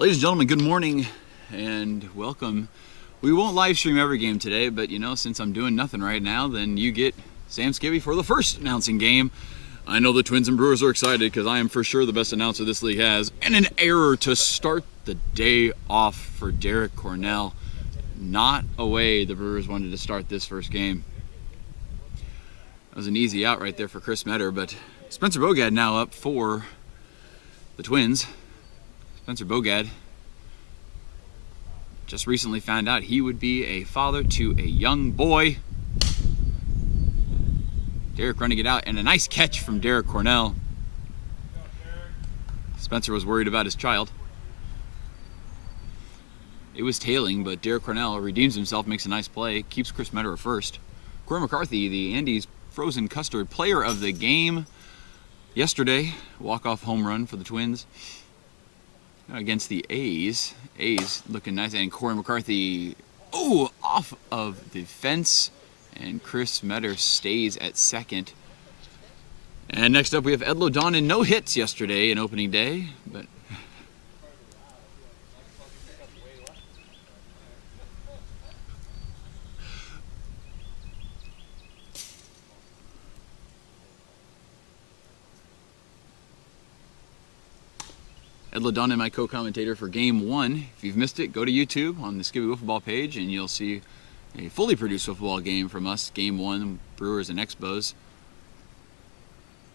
Ladies and gentlemen, good morning and welcome. We won't live stream every game today, but since I'm doing nothing right now, then you get Sam Skibby for the first announcing game. I know the Twins and Brewers are excited because I am for sure the best announcer this league has. And an error to start the day off for Derek Cornell. Not a way the Brewers wanted to start this first game. That was an easy out right there for Chris Metter, but Spencer Bogad now up for the Twins. Spencer Bogad just recently found out he would be a father to a young boy. Derek running it out, and a nice catch from Derek Cornell. Spencer was worried about his child. It was tailing, but Derek Cornell redeems himself, makes a nice play, keeps Chris Metter at first. Corey McCarthy, the Andes Frozen Custard player of the game yesterday, walk-off home run for the Twins against the A's. A's looking nice, and Corey McCarthy, off of the fence, and Chris Metter stays at second. And next up we have Edlo Donnan, no hits yesterday in opening day, but Edlo Donnan, my co-commentator for Game 1. If you've missed it, go to YouTube on the SWBL Football page and you'll see a fully produced football game from us, Game 1, Brewers and Expos.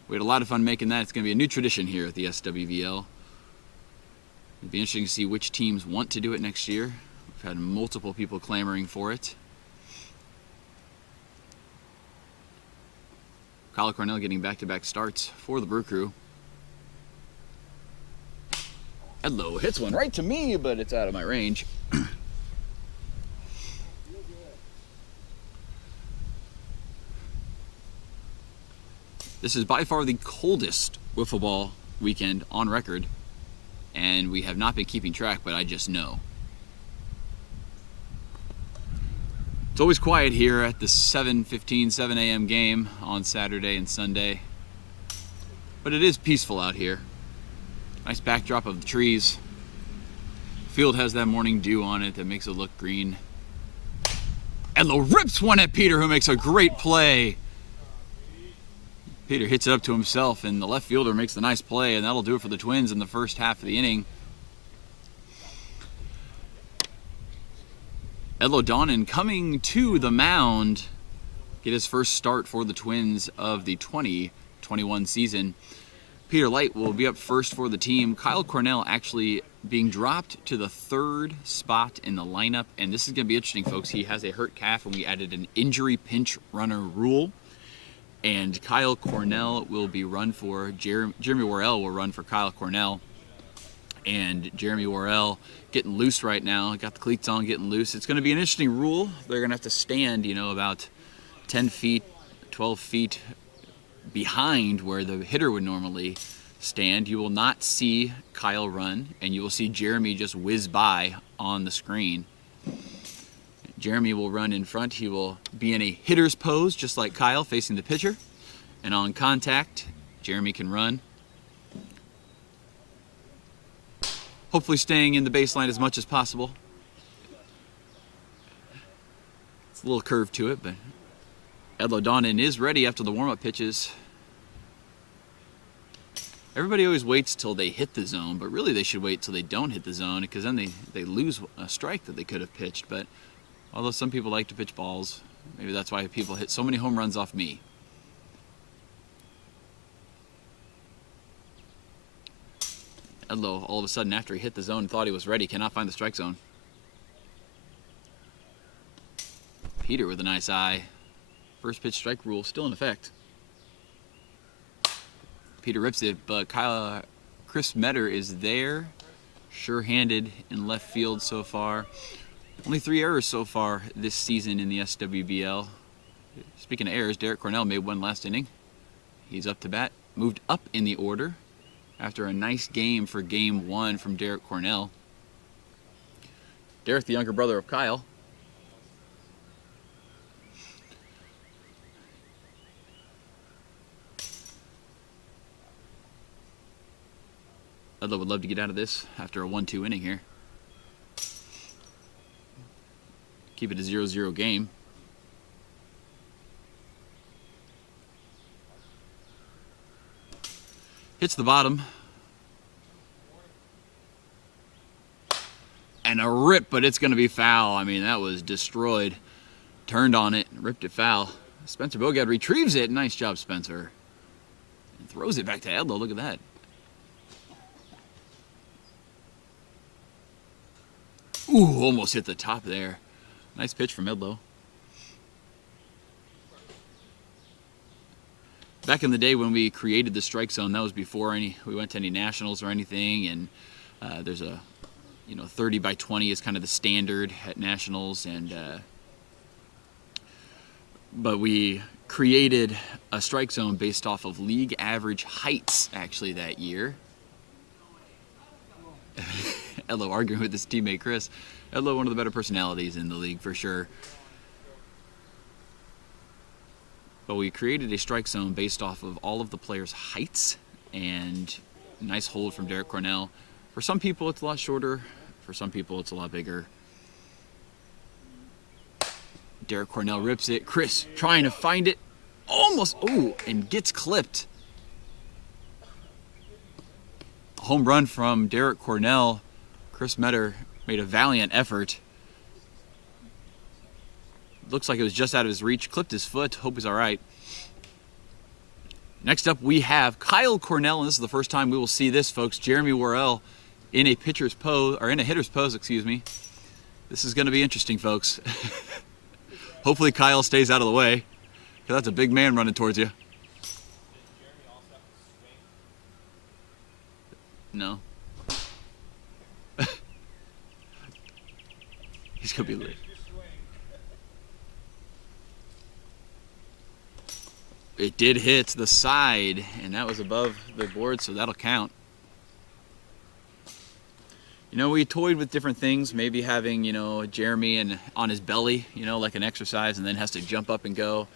We had a lot of fun making that. It's going to be a new tradition here at the SWBL. It'll be interesting to see which teams want to do it next year. We've had multiple people clamoring for it. Kyle Cornell getting back-to-back starts for the Brew Crew. Edlo hits one right to me, but it's out of my range. This is by far the coldest wiffle ball weekend on record, and we have not been keeping track, but I just know. It's always quiet here at the 7:15, 7 a.m. game on Saturday and Sunday, but it is peaceful out here. Nice backdrop of the trees. Field has that morning dew on it that makes it look green. Edlo rips one at Peter, who makes a great play. Peter hits it up to himself, and the left fielder makes the nice play, and that'll do it for the Twins in the first half of the inning. Edlo Donnan coming to the mound, get his first start for the Twins of the 2021 season. Peter Light will be up first for the team. Kyle Cornell actually being dropped to the third spot in the lineup. And this is going to be interesting, folks. He has a hurt calf, and we added an injury pinch runner rule. And Kyle Cornell will be run for. Jeremy Worrell will run for Kyle Cornell. And Jeremy Worrell getting loose right now. Got the cleats on, getting loose. It's going to be an interesting rule. They're going to have to stand, about 10 feet, 12 feet behind where the hitter would normally stand. You will not see Kyle run, and you will see Jeremy just whiz by on the screen. Jeremy will run in front. He will be in a hitter's pose, just like Kyle, facing the pitcher. And on contact, Jeremy can run. Hopefully staying in the baseline as much as possible. It's a little curve to it, but Edlo Donnan is ready after the warm-up pitches. Everybody always waits till they hit the zone, but really they should wait till they don't hit the zone, because then they lose a strike that they could have pitched. But although some people like to pitch balls, maybe that's why people hit so many home runs off me. Edlo, all of a sudden, after he hit the zone, thought he was ready, cannot find the strike zone. Peter with a nice eye. First pitch strike rule still in effect. Peter rips it, but Chris Metter is there, sure-handed in left field so far. Only 3 errors so far this season in the SWBL. Speaking of errors, Derek Cornell made one last inning. He's up to bat, moved up in the order after a nice game for Game 1 from Derek Cornell. Derek, the younger brother of Kyle. Edlow would love to get out of this after a 1-2 inning here. Keep it a 0-0 game. Hits the bottom. And a rip, but it's going to be foul. I mean, that was destroyed. Turned on it and ripped it foul. Spencer Bogad retrieves it. Nice job, Spencer. And throws it back to Edlow. Look at that. Ooh, almost hit the top there. Nice pitch from Edlow. Back in the day when we created the strike zone, that was before we went to any nationals or anything, and there's a 30 by 20 is kind of the standard at nationals, and but we created a strike zone based off of league average heights actually that year. Edlow arguing with his teammate Chris. Edlow, one of the better personalities in the league for sure. But we created a strike zone based off of all of the players' heights, and nice hold from Derek Cornell. For some people it's a lot shorter, for some people it's a lot bigger. Derek Cornell rips it. Chris trying to find it. Almost, and gets clipped. Home run from Derek Cornell. Chris Metter made a valiant effort. Looks like it was just out of his reach. Clipped his foot. Hope he's all right. Next up, we have Kyle Cornell, and this is the first time we will see this, folks. Jeremy Worrell in a pitcher's pose, or in a hitter's pose, excuse me. This is going to be interesting, folks. Hopefully Kyle stays out of the way, because that's a big man running towards you. No. He's going to be late. It did hit the side, and that was above the board, so that'll count. We toyed with different things, maybe having, Jeremy on his belly, like an exercise, and then has to jump up and go.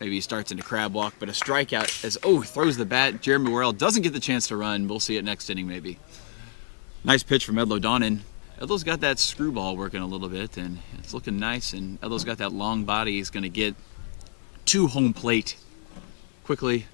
Maybe he starts in a crab walk, but a strikeout as, throws the bat. Jeremy Worrell doesn't get the chance to run. We'll see it next inning, maybe. Nice pitch from Edlow Donnan. Edlow's got that screwball working a little bit, and it's looking nice, and Edlow's got that long body. He's going to get to home plate quickly.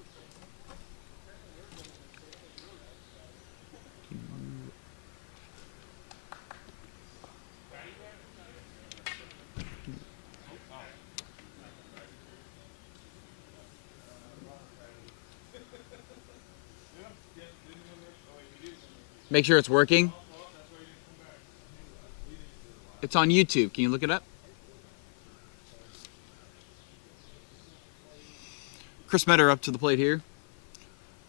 Make sure it's working. It's on YouTube. Can you look it up? Chris Metter up to the plate here.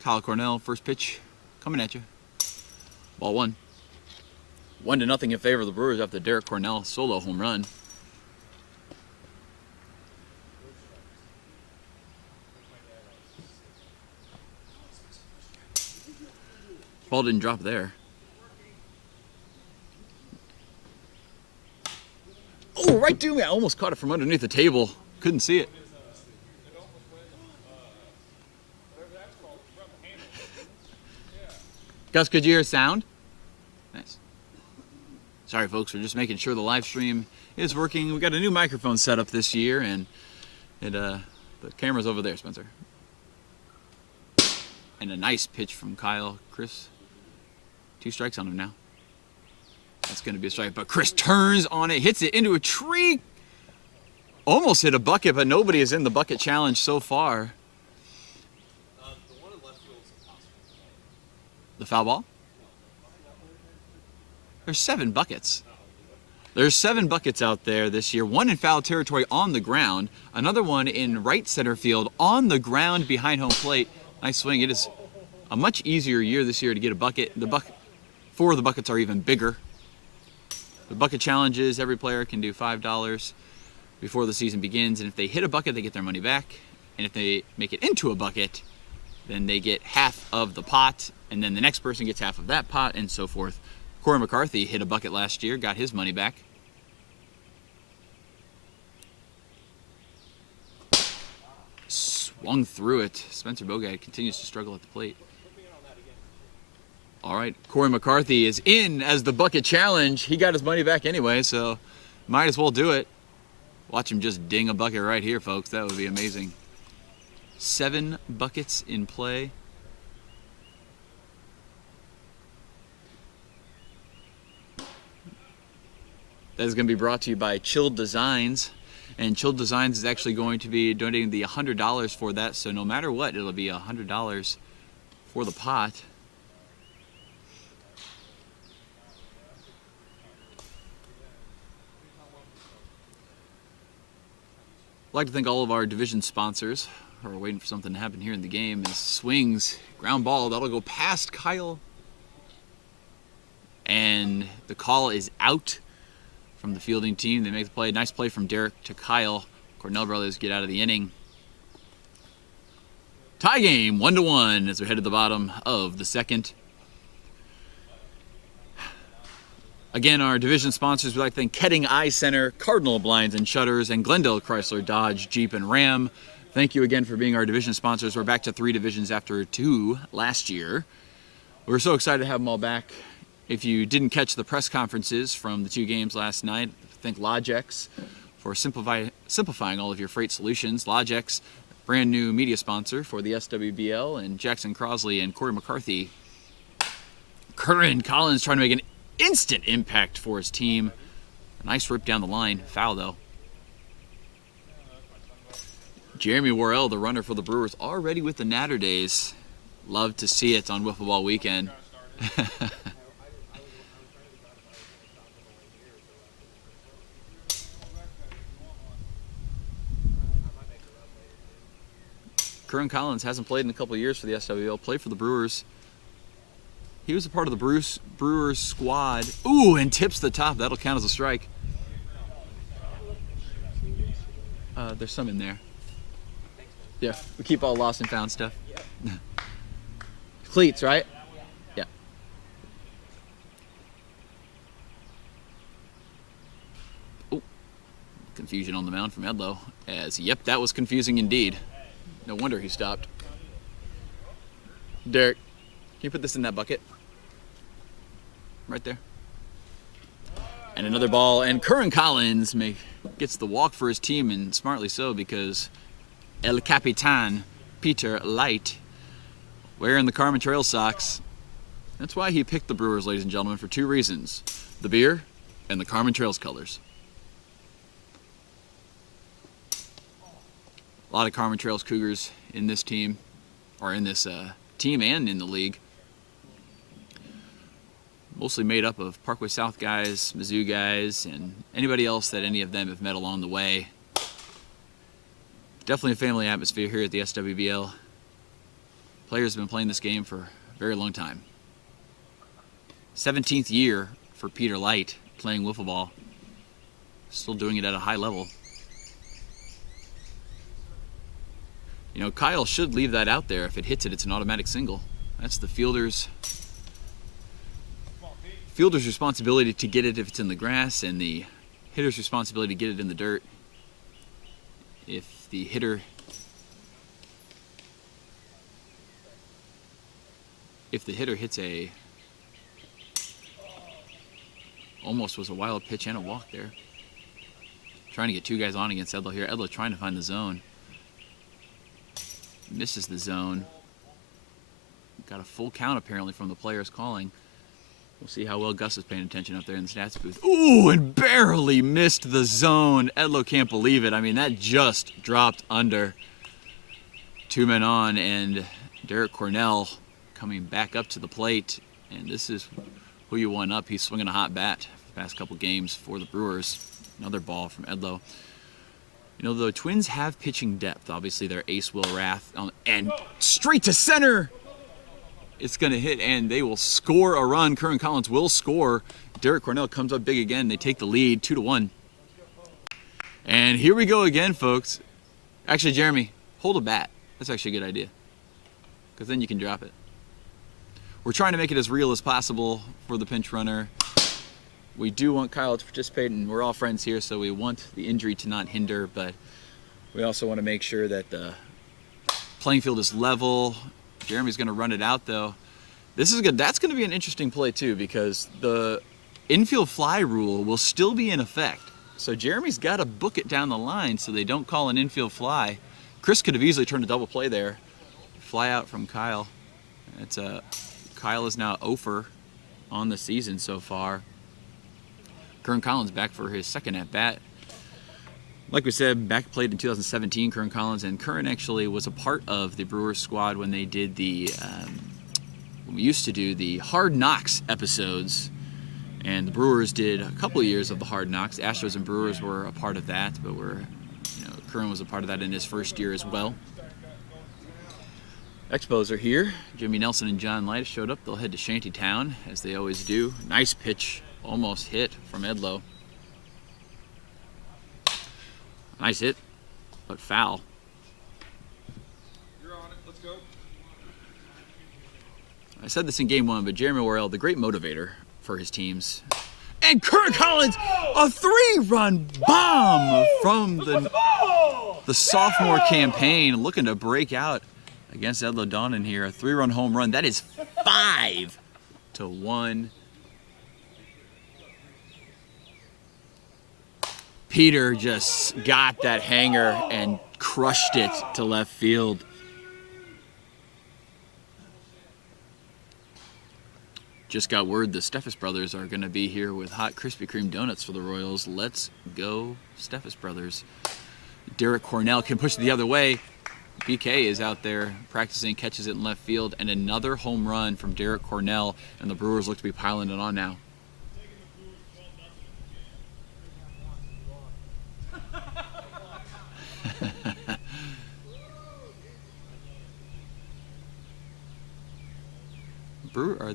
Kyle Cornell, first pitch coming at you. Ball one. 1-0 in favor of the Brewers after Derek Cornell solo home run. Ball didn't drop there. Right to me. I almost caught it from underneath the table. Couldn't see it. Gus, could you hear sound? Nice. Sorry, folks. We're just making sure the live stream is working. We got a new microphone set up this year, and the camera's over there, Spencer. And a nice pitch from Kyle. Chris, 2 strikes on him now. That's going to be a strike, but Chris turns on it, hits it into a tree. Almost hit a bucket, but nobody is in the bucket challenge so far. The one in left field is impossible. The foul ball? There's 7 buckets. There's 7 buckets out there this year. One in foul territory on the ground. Another one in right center field on the ground behind home plate. Nice swing. It is a much easier year this year to get a bucket. 4 of the buckets are even bigger. The bucket challenges, every player can do $5 before the season begins, and if they hit a bucket, they get their money back, and if they make it into a bucket, then they get half of the pot, and then the next person gets half of that pot, and so forth. Corey McCarthy hit a bucket last year, got his money back. Swung through it. Spencer Bogad continues to struggle at the plate. All right, Corey McCarthy is in as the bucket challenge. He got his money back anyway, so might as well do it. Watch him just ding a bucket right here, folks. That would be amazing. 7 buckets in play. That is going to be brought to you by Chilled Designs. And Chilled Designs is actually going to be donating the $100 for that. So no matter what, it'll be $100 for the pot. I'd like to thank all of our division sponsors who are waiting for something to happen here in the game. Is swings, ground ball, that'll go past Kyle. And the call is out from the fielding team. They make the play. Nice play from Derek to Kyle. Cornell brothers get out of the inning. Tie game, 1-1 as we're headed to the bottom of the second. Again, our division sponsors, we'd like to thank Ketting Eye Center, Cardinal Blinds and Shutters, and Glendale Chrysler, Dodge, Jeep, and Ram. Thank you again for being our division sponsors. We're back to 3 divisions after 2 last year. We're so excited to have them all back. If you didn't catch the press conferences from the 2 games last night, thank Logex for simplifying all of your freight solutions. Logex, brand new media sponsor for the SWBL, and Jackson Crosley and Corey McCarthy. Curran Collins trying to make an instant impact for his team. A nice rip down the line. Foul, though. Jeremy Worrell, the runner for the Brewers, already with the Natter Days. Love to see it on Wiffle Ball weekend. Curran Collins hasn't played in a couple of years for the SWBL. Played for the Brewers. He was a part of the Brewers squad. Ooh, and tips the top. That'll count as a strike. There's some in there. Yeah, we keep all lost and found stuff. Cleats, right? Yeah. Oh, confusion on the mound from Edlow. Yep, that was confusing indeed. No wonder he stopped. Derek, can you put this in that bucket? Right there. And another ball, and Curran Collins gets the walk for his team, and smartly so, because El Capitan, Peter Light, wearing the Carmen Trail socks. That's why he picked the Brewers, ladies and gentlemen, for 2 reasons. The beer and the Carmen Trails colors. A lot of Carmen Trails Cougars in this team, or in this team and in the league. Mostly made up of Parkway South guys, Mizzou guys, and anybody else that any of them have met along the way. Definitely a family atmosphere here at the SWBL. Players have been playing this game for a very long time. 17th year for Peter Light playing wiffle ball. Still doing it at a high level. You know, Kyle should leave that out there. If it hits it, it's an automatic single. That's the fielder's responsibility to get it if it's in the grass, and the hitter's responsibility to get it in the dirt. If the hitter hits almost was a wild pitch and a walk there. Trying to get 2 guys on against Edlow here. Edlow trying to find the zone. Misses the zone. Got a full count apparently from the players calling. We'll see how well Gus is paying attention up there in the stats booth. Ooh, and barely missed the zone. Edlow can't believe it. I mean, that just dropped under. 2 men on, and Derek Cornell coming back up to the plate. And this is who you want up. He's swinging a hot bat for the past couple games for the Brewers. Another ball from Edlow. You know, the Twins have pitching depth. Obviously, their ace, Will Rath, and straight to center. It's going to hit, and they will score a run. Curran Collins will score. Derek Cornell comes up big again. They take the lead, 2-1. And here we go again, folks. Actually, Jeremy, hold a bat. That's actually a good idea, because then you can drop it. We're trying to make it as real as possible for the pinch runner. We do want Kyle to participate, and we're all friends here, so we want the injury to not hinder, but we also want to make sure that the playing field is level. Jeremy's going to run it out, though. This is good. That's going to be an interesting play too, because the infield fly rule will still be in effect. So Jeremy's got to book it down the line so they don't call an infield fly. Chris could have easily turned a double play there. Fly out from Kyle. It's Kyle is now 0 on the season so far. Kern Collins back for his second at bat. Like we said, back played in 2017. Kern Collins, and Kern actually was a part of the Brewers squad when they did the. We used to do the Hard Knocks episodes, and the Brewers did a couple of years of the Hard Knocks. Astros and Brewers were a part of that, but Kern was a part of that in his first year as well. Expos are here. Jimmy Nelson and John Light showed up. They'll head to Shantytown, as they always do. Nice pitch, almost hit from Edlow. Nice hit, but foul. You're on it. Let's go. I said this in game one, but Jeremy Worrell, the great motivator for his teams. And Kern Collins, a 3-run bomb from the sophomore campaign, looking to break out against Edlow Donnan here. A 3-run home run. That is 5-1. Peter just got that hanger and crushed it to left field. Just got word the Steffes brothers are going to be here with hot Krispy Kreme donuts for the Royals. Let's go, Steffes brothers. Derek Cornell can push it the other way. BK is out there practicing, catches it in left field, and another home run from Derek Cornell, and the Brewers look to be piling it on now.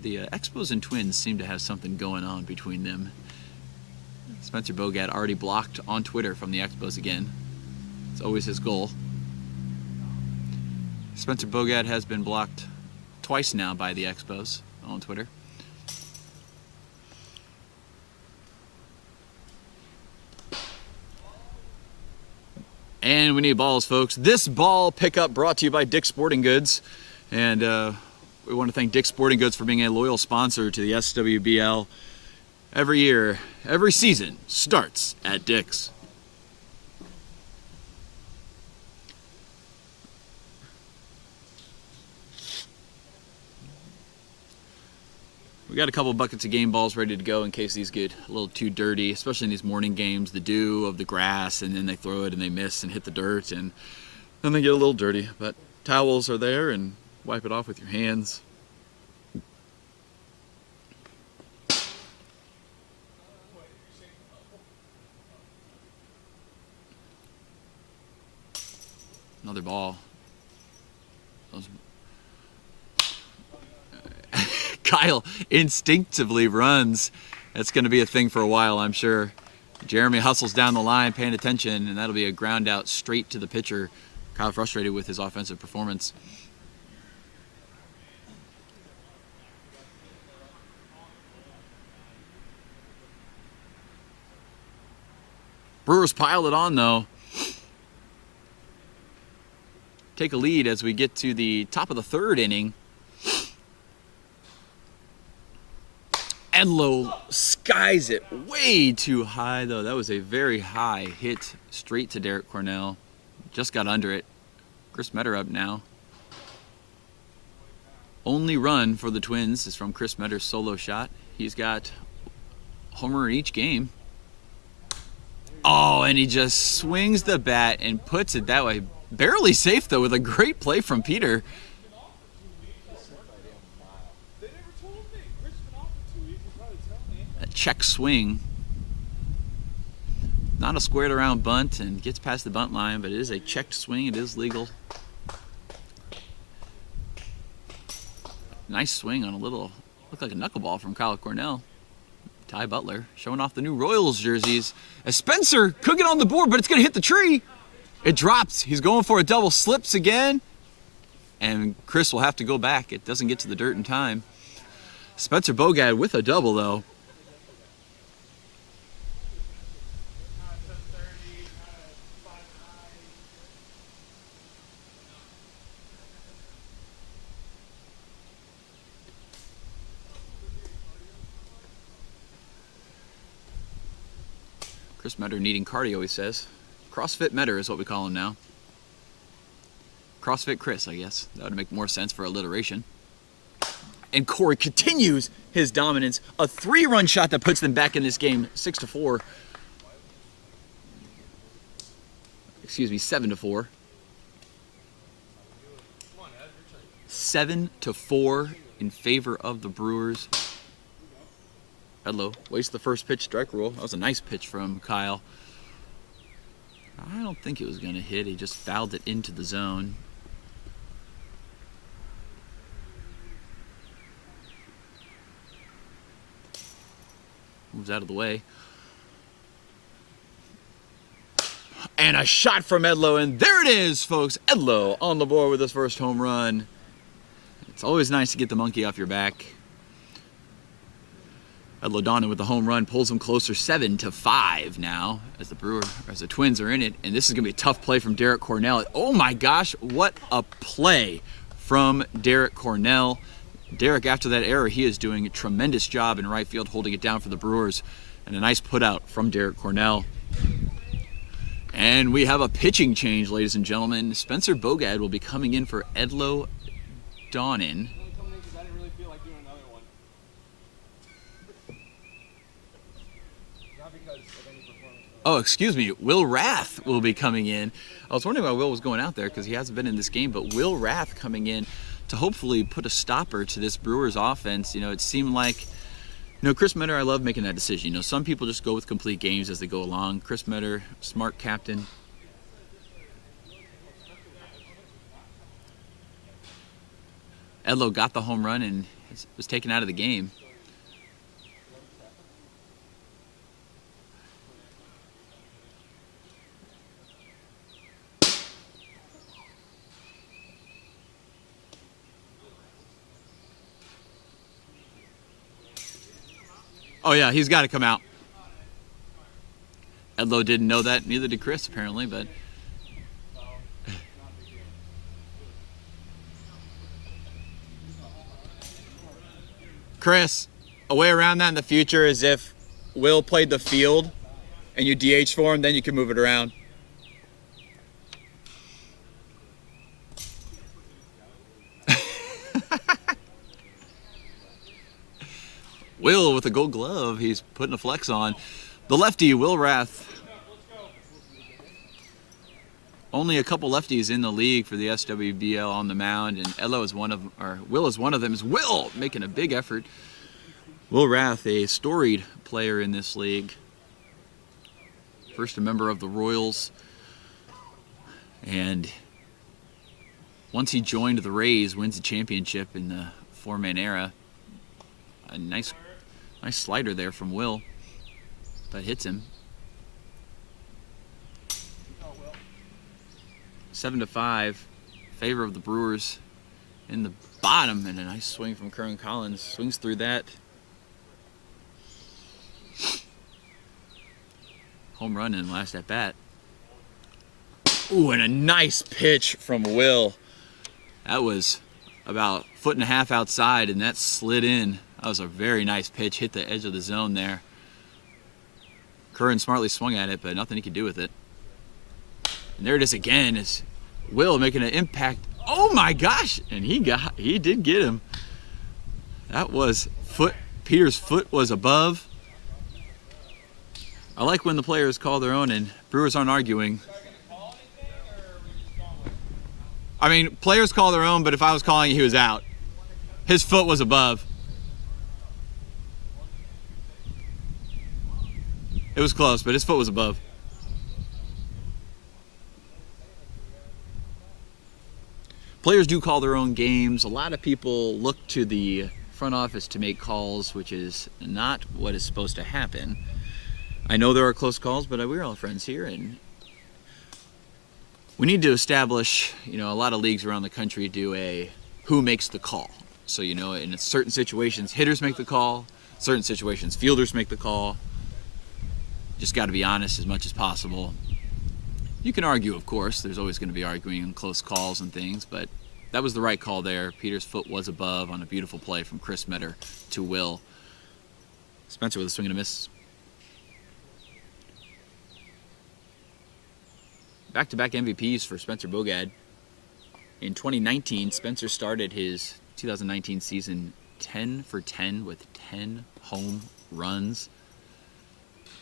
The Expos and Twins seem to have something going on between them. Spencer Bogat already blocked on Twitter from the Expos again. It's always his goal. Spencer Bogat has been blocked twice now by the Expos on Twitter. And we need balls, folks. This ball pickup brought to you by Dick's Sporting Goods. And we want to thank Dick's Sporting Goods for being a loyal sponsor to the SWBL. Every year, every season starts at Dick's. We got a couple buckets of game balls ready to go in case these get a little too dirty, especially in these morning games. The dew of the grass, and then they throw it and they miss and hit the dirt, and then they get a little dirty. But towels are there, and wipe it off with your hands. Another ball. Kyle instinctively runs. That's going to be a thing for a while, I'm sure. Jeremy hustles down the line, paying attention, and that'll be a ground out straight to the pitcher. Kyle frustrated with his offensive performance. Brewers piled it on, though. Take a lead as we get to the top of the third inning. Edlow skies it way too high, though. That was a very high hit straight to Derek Cornell. Just got under it. Chris Metter up now. Only run for the Twins is from Chris Metter's solo shot. He's got homer in each game. Oh, and he just swings the bat and puts it that way. Barely safe, though, with a great play from Peter. A check swing. Not a squared around bunt and gets past the bunt line, but it is a checked swing. It is legal. Nice swing on a little, looked like a knuckleball from Kyle Cornell. Ty Butler showing off the new Royals jerseys. As Spencer could get on the board, but it's going to hit the tree. It drops. He's going for a double, slips again. And Chris will have to go back. It doesn't get to the dirt in time. Spencer Bogad with a double, though. Chris Metter needing cardio, he says. CrossFit Metter is what we call him now. CrossFit Chris, I guess. That would make more sense for alliteration. And Corey continues his dominance. A 3-run shot that puts them back in this game 6-4. Excuse me, 7-4. 7-4 in favor of the Brewers. Edlow wastes the first pitch strike rule. That was a nice pitch from Kyle. I don't think it was going to hit. He just fouled it into the zone. Moves out of the way. And a shot from Edlow, and there it is, folks. Edlow on the board with his first home run. It's always nice to get the monkey off your back. Edlow Donnan with the home run pulls him closer, 7-5 now, as the Twins are in it. And this is gonna be a tough play from Derek Cornell. Oh my gosh, what a play from Derek Cornell. Derek, after that error, he is doing a tremendous job in right field, holding it down for the Brewers. And a nice put out from Derek Cornell. And we have a pitching change, ladies and gentlemen. Spencer Bogad will be coming in for Edlow Donnan. Oh, excuse me. Will Rath will be coming in. I was wondering why Will was going out there because he hasn't been in this game, but Will Rath coming in to hopefully put a stopper to this Brewers offense. You know, it seemed like, Chris Metter, I love making that decision. Some people just go with complete games as they go along. Chris Metter, smart captain. Edlow got the home run and was taken out of the game. Oh yeah, he's got to come out. Edlow didn't know that, neither did Chris apparently, but Chris, a way around that in the future is if Will played the field and you DH for him, then you can move it around. Will with a gold glove, he's putting a flex on. The lefty, Will Rath. Only a couple lefties in the league for the SWBL on the mound, and Edlow is one of them, or Will is one of them. Is Will making a big effort? Will Rath, a storied player in this league. First a member of the Royals. And once he joined the Rays, wins the championship in the four-man era. A nice slider there from Will, but hits him. 7-5, favor of the Brewers in the bottom, and a nice swing from Curran Collins. Swings through that. Home run in the last at bat. Ooh, and a nice pitch from Will. That was about 1.5 feet outside, and that slid in. That was a very nice pitch, hit the edge of the zone there. Curran smartly swung at it, but nothing he could do with it. And there it is again, is Will making an impact. Oh my gosh! And he did get him. That was Peter's foot was above. I like when the players call their own and Brewers aren't arguing. I mean, players call their own, but if I was calling it, he was out. His foot was above. It was close, but his foot was above. Players do call their own games. A lot of people look to the front office to make calls, which is not what is supposed to happen. I know there are close calls, but we're all friends here, and we need to establish, a lot of leagues around the country do a who makes the call. So, in certain situations, hitters make the call. Certain situations, fielders make the call. Just got to be honest as much as possible. You can argue, of course. There's always going to be arguing on close calls and things, but that was the right call there. Peter's foot was above on a beautiful play from Chris Metter to Will. Spencer with a swing and a miss. Back-to-back MVPs for Spencer Bogad. In 2019, Spencer started his 2019 season 10 for 10 with 10 home runs.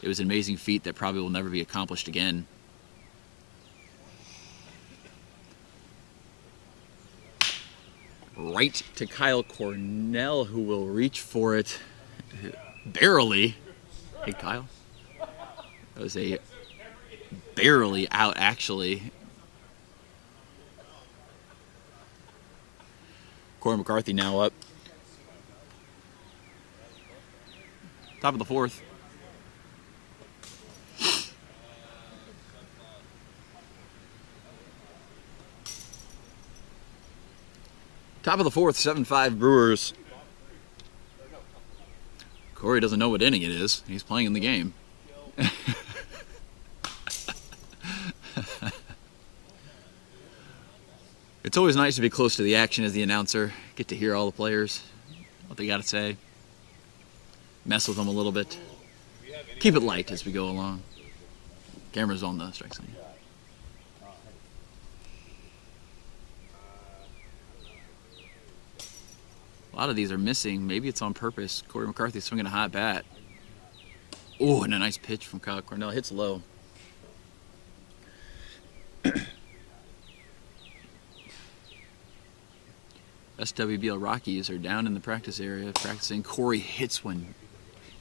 It was an amazing feat that probably will never be accomplished again. Right to Kyle Cornell, who will reach for it barely. Hey, Kyle. That was a barely out, actually. Corey McCarthy now up. Top of the fourth. Top of the fourth, 7-5 Brewers. Corey doesn't know what inning it is. He's playing in the game. It's always nice to be close to the action as the announcer. Get to hear all the players, what they got to say. Mess with them a little bit. Keep it light as we go along. Camera's on the strike zone. A lot of these are missing. Maybe it's on purpose. Corey McCarthy swinging a hot bat. Oh, and a nice pitch from Kyle Cornell. Hits low. SWBL Rockies are down in the practice area practicing. Corey hits one,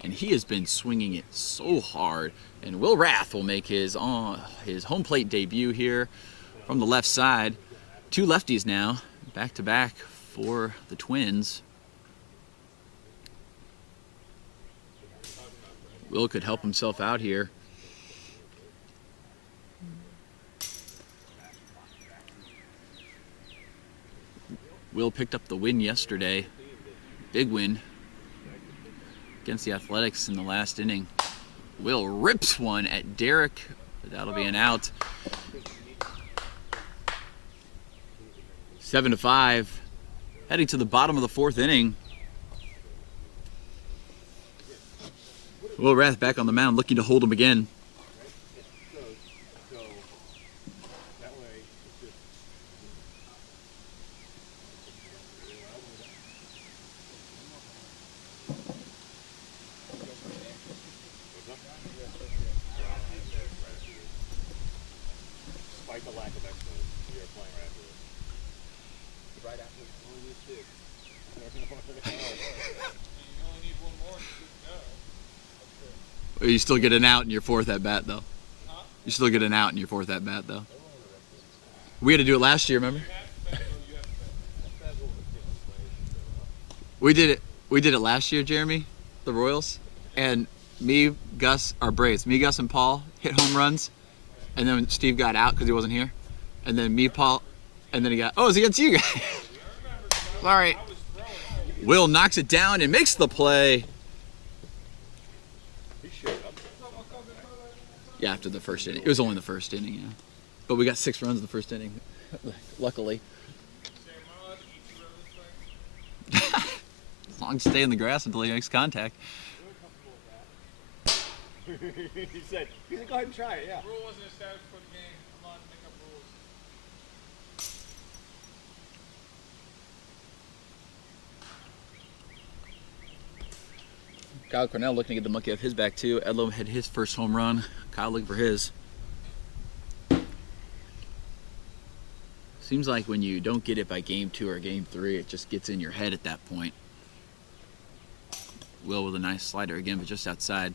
and he has been swinging it so hard. And Will Rath will make his home plate debut here from the left side. Two lefties now, back to back for the Twins. Will could help himself out here. Will picked up the win yesterday. Big win against the Athletics in the last inning. Will rips one at Derek. That'll be an out. 7-5. Heading to the bottom of the fourth inning. Will Rath back on the mound, looking to hold him again. Despite the lack of excellence, we are playing right after this. You still get an out in your fourth at bat, though. You still get an out in your fourth at bat, though. We had to do it last year, remember? We did it. We did it last year, Jeremy, the Royals, and me, Gus, our Braves, me, Gus, and Paul hit home runs, and then Steve got out because he wasn't here, and then me, Paul, and then he got. Oh, it's against you guys. All right. Will knocks it down and makes the play. Yeah, after the first inning. It was only the first inning, yeah. But we got 6 runs in the first inning, luckily. As long as you stay in the grass until he makes contact. He said, go ahead and try it, yeah. Rule wasn't established for the game. I'm on to make up rules. Kyle Cornell looking to get the monkey off his back, too. Edlow had his first home run. Kyle looking for his. Seems like when you don't get it by game 2 or game 3, it just gets in your head at that point. Will with a nice slider again, but just outside.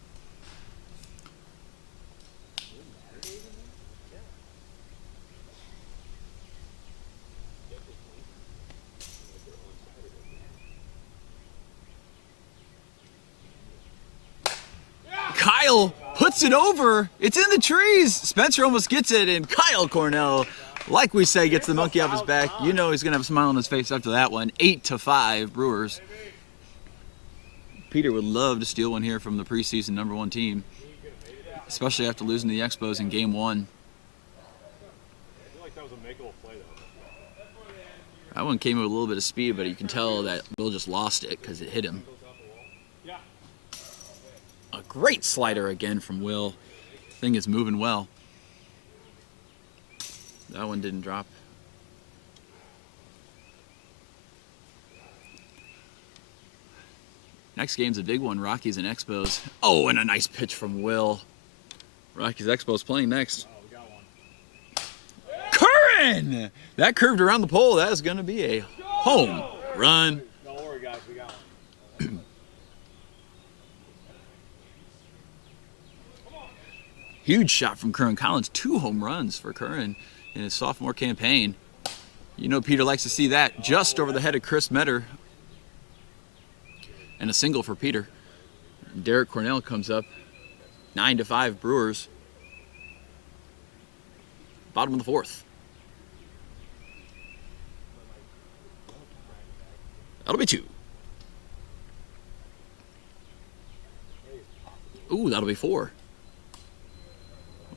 Kyle puts it over. It's in the trees. Spencer almost gets it, and Kyle Cornell, like we say, gets the monkey off his back. You know he's going to have a smile on his face after that one. 8-5 Brewers. Peter would love to steal one here from the preseason #1 team, especially after losing to the Expos in game 1. I feel like that was a makeable play, though. That one came in with a little bit of speed, but you can tell that Will just lost it because it hit him. A great slider again from Will. Thing is moving well. That one didn't drop. Next game's a big one, Rockies and Expos. Oh, and a nice pitch from Will. Rockies Expos playing next. Oh, we got one. Curran! That curved around the pole. That is going to be a home run. Don't worry, guys. We got one. Huge shot from Curran Collins. 2 home runs for Curran in his sophomore campaign. You know Peter likes to see that just over the head of Chris Metter. And a single for Peter. Derek Cornell comes up. 9-5 Brewers. Bottom of the 4th. That'll be 2. Ooh, that'll be 4.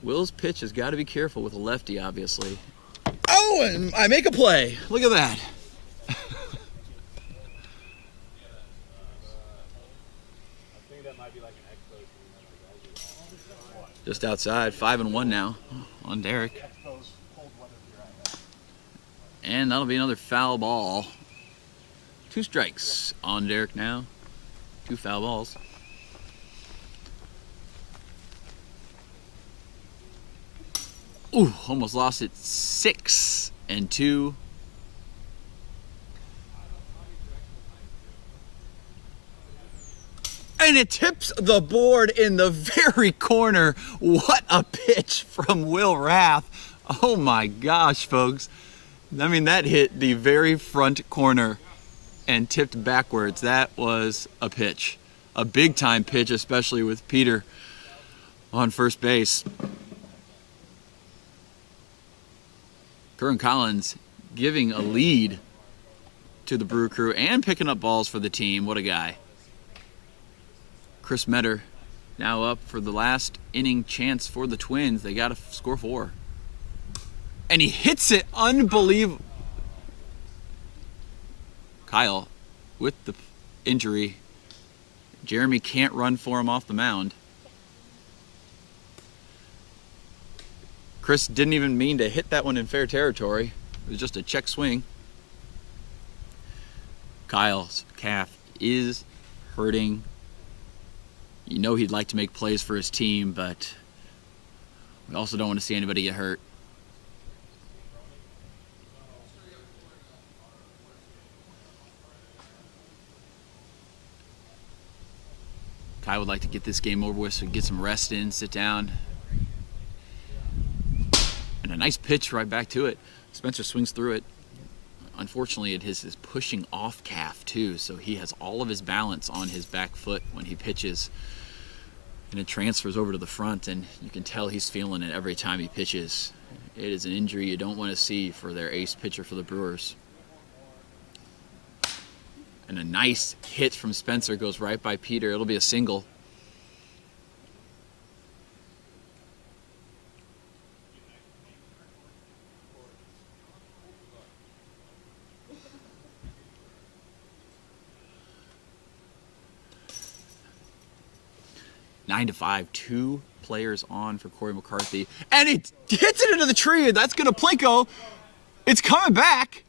Will's pitch has got to be careful with a lefty, obviously. Oh, and I make a play. Look at that. Just outside, 5-1 now on Derek. And that'll be another foul ball. 2 strikes on Derek now. 2 foul balls. Ooh, almost lost it. 6-2. And it tips the board in the very corner. What a pitch from Will Rath. Oh my gosh, folks. I mean, that hit the very front corner and tipped backwards. That was a pitch. A big time pitch, especially with Peter on first base. Curran Collins giving a lead to the Brew Crew and picking up balls for the team. What a guy. Chris Metter now up for the last inning chance for the Twins. They got to score 4. And he hits it unbelievable. Kyle with the injury. Jeremy can't run for him off the mound. Chris didn't even mean to hit that one in fair territory. It was just a check swing. Kyle's calf is hurting. You know he'd like to make plays for his team, but we also don't want to see anybody get hurt. Kyle would like to get this game over with so he can get some rest in, sit down. And a nice pitch right back to it. Spencer swings through it. Unfortunately, it is his pushing off calf too, so he has all of his balance on his back foot when he pitches. And it transfers over to the front, and you can tell he's feeling it every time he pitches. It is an injury you don't want to see for their ace pitcher for the Brewers. And a nice hit from Spencer goes right by Peter. It'll be a single. Nine to 5, 2 players on for Corey McCarthy. And he hits it into the tree. That's going to Plinko. It's coming back.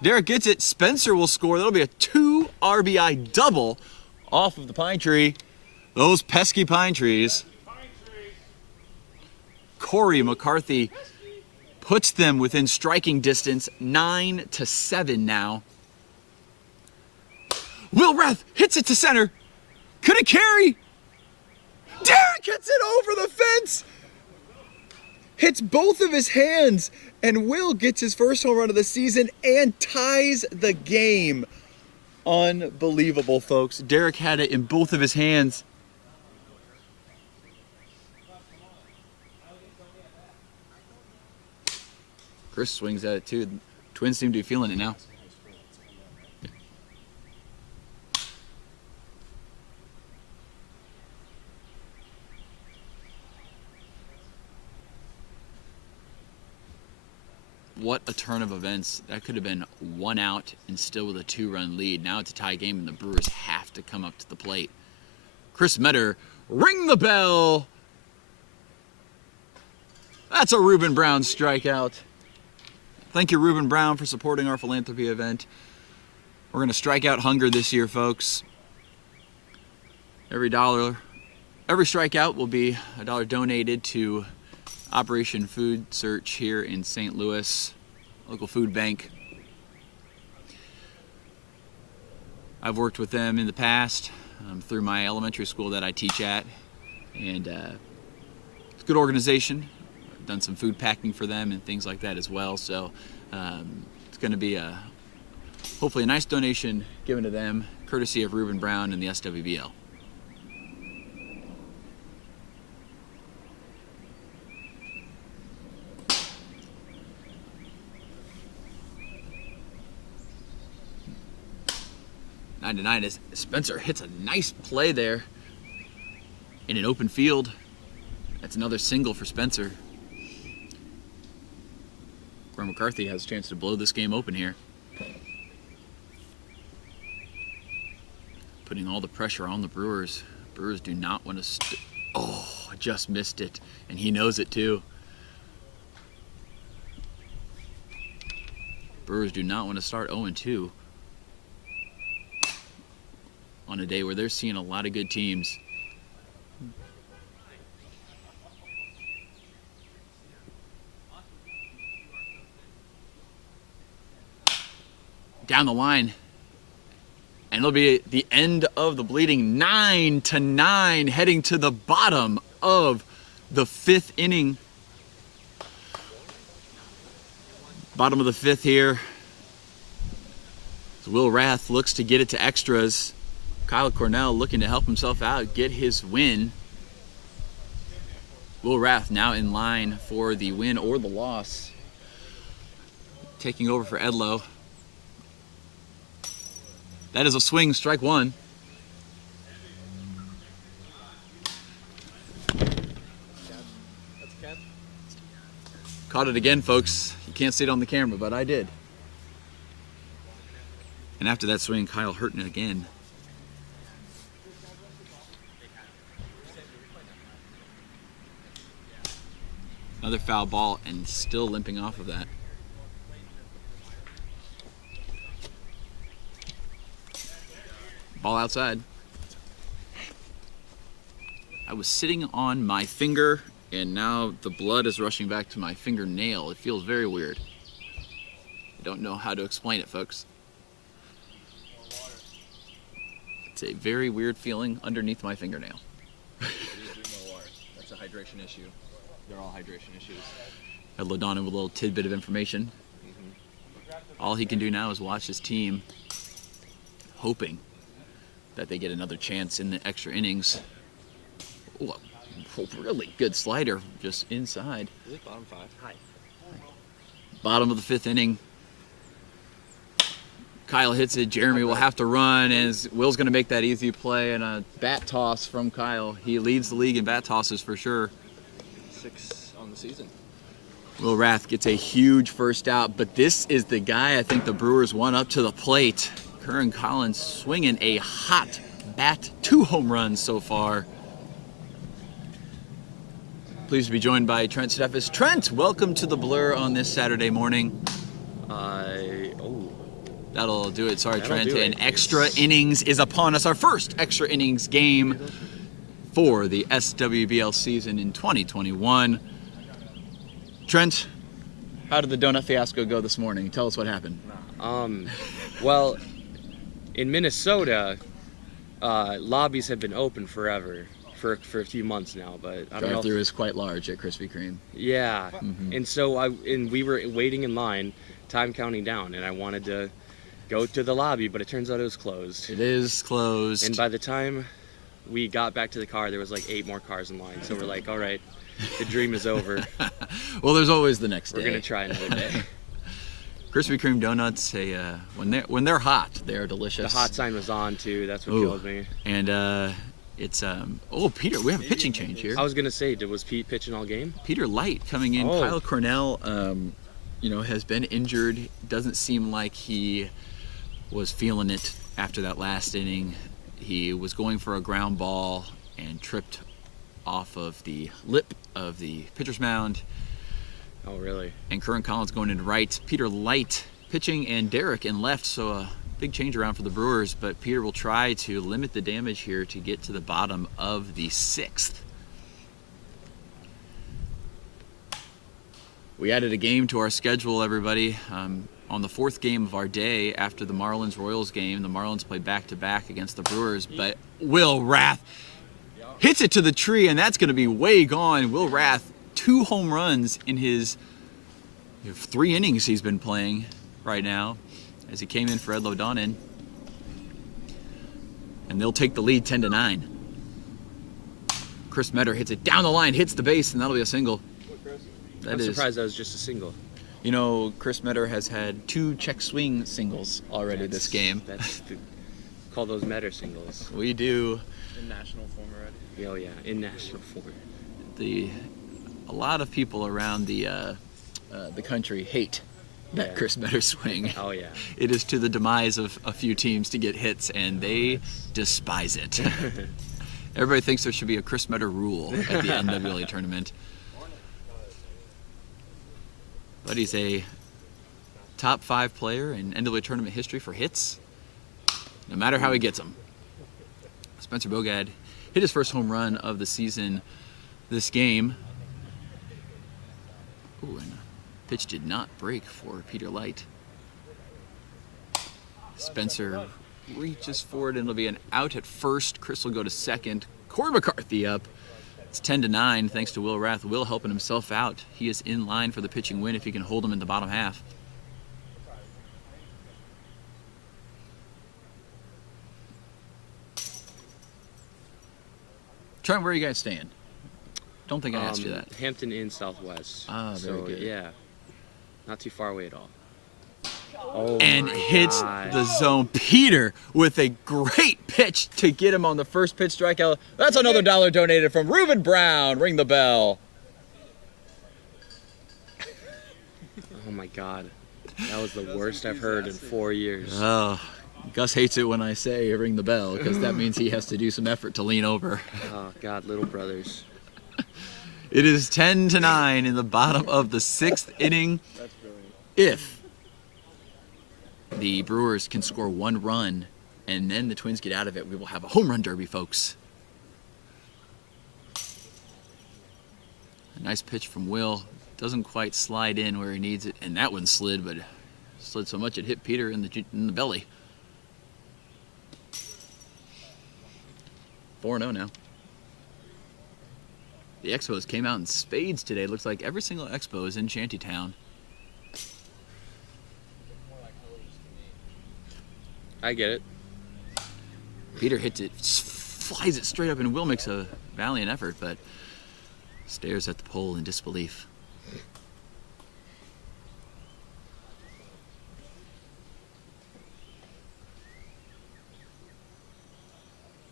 Derek gets it. Spencer will score. That'll be a 2 RBI double off of the pine tree. Those pesky pine trees. Corey McCarthy puts them within striking distance. 9-7 now. Will Rath hits it to center. Could it carry? Derek hits it over the fence. Hits both of his hands. And Will gets his first home run of the season and ties the game. Unbelievable, folks. Derek had it in both of his hands. Chris swings at it too. Twins seem to be feeling it now. What a turn of events. That could have been 1 out and still with a 2-run lead. Now it's a tie game and the Brewers have to come up to the plate. Chris Metter, ring the bell. That's a Reuben Brown strikeout. Thank you, Reuben Brown, for supporting our philanthropy event. We're going to strike out hunger this year, folks. Every strikeout will be $1 donated to Operation Food Search here in St. Louis, local food bank. I've worked with them in the past through my elementary school that I teach at, and it's a good organization. I've done some food packing for them and things like that as well, so it's going to be hopefully a nice donation given to them, courtesy of Reuben Brown and the SWBL. Nine to nine as Spencer hits a nice play there in an open field. That's another single for Spencer. Graham McCarthy has a chance to blow this game open here. Putting all the pressure on the Brewers. Brewers do not want to I just missed it, and he knows it too. Brewers do not want to start 0-2 on a day where they're seeing a lot of good teams. Down the line, and it'll be the end of the bleeding. 9-9, heading to the bottom of the 5th inning. Bottom of the 5th here. So Will Rath looks to get it to extras. Kyle Cornell looking to help himself out, get his win. Will Rath now in line for the win or the loss. Taking over for Edlow. That is a swing, strike one. Caught it again, folks. You can't see it on the camera, but I did. And after that swing, Kyle hurting it again. Another foul ball and still limping off of that. Ball outside. I was sitting on my finger and now the blood is rushing back to my fingernail. It feels very weird. I don't know how to explain it, folks. It's a very weird feeling underneath my fingernail. That's a hydration issue. They're all hydration issues. I load on him with a little tidbit of information. All he can do now is watch his team, hoping that they get another chance in the extra innings. Ooh, a really good slider just inside. Is it bottom 5? Hi. Bottom of the 5th inning. Kyle hits it. Jeremy will have to run, and Will's going to make that easy play and a bat toss from Kyle. He leads the league in bat tosses for sure. 6 on the season. Will Rath gets a huge first out, but this is the guy I think the Brewers want up to the plate. Curran Collins swinging a hot bat, 2 home runs so far. Pleased to be joined by Trent Steffes. Trent, welcome to the Blur on this Saturday morning. That'll do it. Sorry, Trent. And extra innings is upon us. Our first extra innings game for the SWBL season in 2021. Trent, how did the donut fiasco go this morning? Tell us what happened. Well, in Minnesota, lobbies have been open forever, for a few months now, but I don't know. Drive-through is quite large at Krispy Kreme. Yeah, and so we were waiting in line, time counting down, and I wanted to go to the lobby, but it turns out it was closed. It is closed. And by the time we got back to the car, there was like 8 more cars in line, so we're like, all right, the dream is over. Well, there's always the next day. We're gonna try another day. Krispy Kreme donuts, when they're hot, they're delicious. The hot sign was on too. That's what killed me. And it's Peter, we have a pitching change here. I was gonna say, was Pete pitching all game? Peter Light coming in. Oh. Kyle Cornell, has been injured. Doesn't seem like he was feeling it after that last inning. He was going for a ground ball and tripped off of the lip of the pitcher's mound. Oh, really? And Curran Collins going in right. Peter Light pitching and Derek in left. So a big change around for the Brewers. But Peter will try to limit the damage here to get to the bottom of the 6th. We added a game to our schedule, everybody. On the 4th game of our day after the Marlins-Royals game, the Marlins play back-to-back against the Brewers. But Will Rath hits it to the tree, and that's going to be way gone. Will Rath, 2 home runs in his 3 innings he's been playing right now as he came in for Ed Lodonin. And they'll take the lead 10-9. Chris Metter hits it down the line, hits the base, and that'll be a single. I'm surprised that was just a single. You know, Chris Metter has had 2 check swing singles already this game. Call those Metter singles. We do. In national form already. Oh yeah, in national form. A lot of people around the country hate that Chris Metter swing. Oh yeah. It is to the demise of a few teams to get hits, and they despise it. Everybody thinks there should be a Chris Metter rule at the NWA tournament. But he's a top 5 player in NWA tournament history for hits, no matter how he gets them. Spencer Bogad hit his first home run of the season this game. Ooh, and the pitch did not break for Peter Light. Spencer reaches forward, and it'll be an out at first. Chris will go to second. Corey McCarthy up. It's 10-9 thanks to Will Rath. Will helping himself out. He is in line for the pitching win if he can hold him in the bottom half. Trent, where are you guys staying? Don't think I asked you that. Hampton Inn Southwest. Ah, very good. Yeah, not too far away at all. Oh, And my hits God. the zone. Peter with a great pitch to get him on the first pitch strikeout. That's another $1 donated from Reuben Brown. Ring the bell. Oh my God, that was the worst I've heard in 4 years. Oh, Gus hates it when I say ring the bell because that means he has to do some effort to lean over. Oh God, little brothers. It is 10-9 in the bottom of the 6th inning. That's brilliant. If the Brewers can score 1 run and then the Twins get out of it, we will have a home run derby, folks. A nice pitch from Will. Doesn't quite slide in where he needs it, and that one slid, but slid so much it hit Peter in the belly. 4-0 now. The Expos came out in spades today. Looks like every single Expo is in Shantytown. I get it. Peter hits it, flies it straight up, and Will makes a valiant effort, but stares at the pole in disbelief.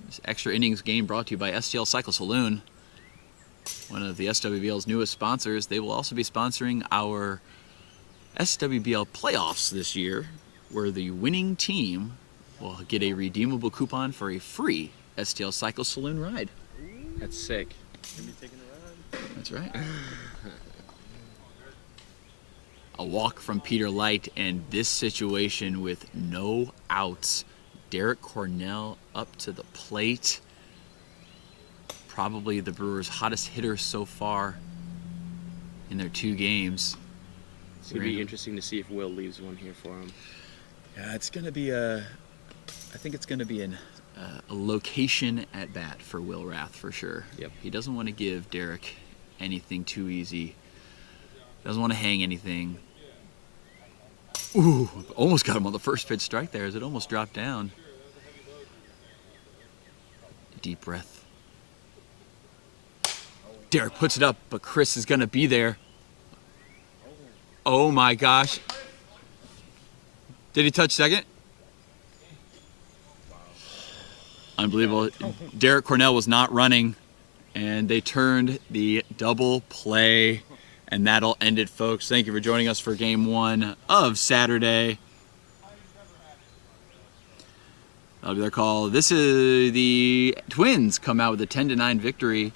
This extra innings game brought to you by STL Cycle Saloon, one of the SWBL's newest sponsors. They will also be sponsoring our SWBL playoffs this year, where the winning team will get a redeemable coupon for a free STL Cycle Saloon ride. That's sick. Gonna be taking a ride. That's right. A walk from Peter Light, and this situation with no outs. Derek Cornell up to the plate. Probably the Brewers' hottest hitter so far in their 2 games. It's gonna be interesting to see if Will leaves one here for him. Yeah, it's going to be I think it's going to be a location at bat for Will Rath for sure. Yep. He doesn't want to give Derek anything too easy. Doesn't want to hang anything. Ooh, almost got him on the first pitch strike there as it almost dropped down. Deep breath. Derek puts it up, but Chris is going to be there. Oh my gosh. Did he touch second? Unbelievable. Derek Cornell was not running, and they turned the double play, and that'll end it, folks. Thank you for joining us for Game 1 of Saturday. That'll be their call. This is the Twins come out with a 10-9 victory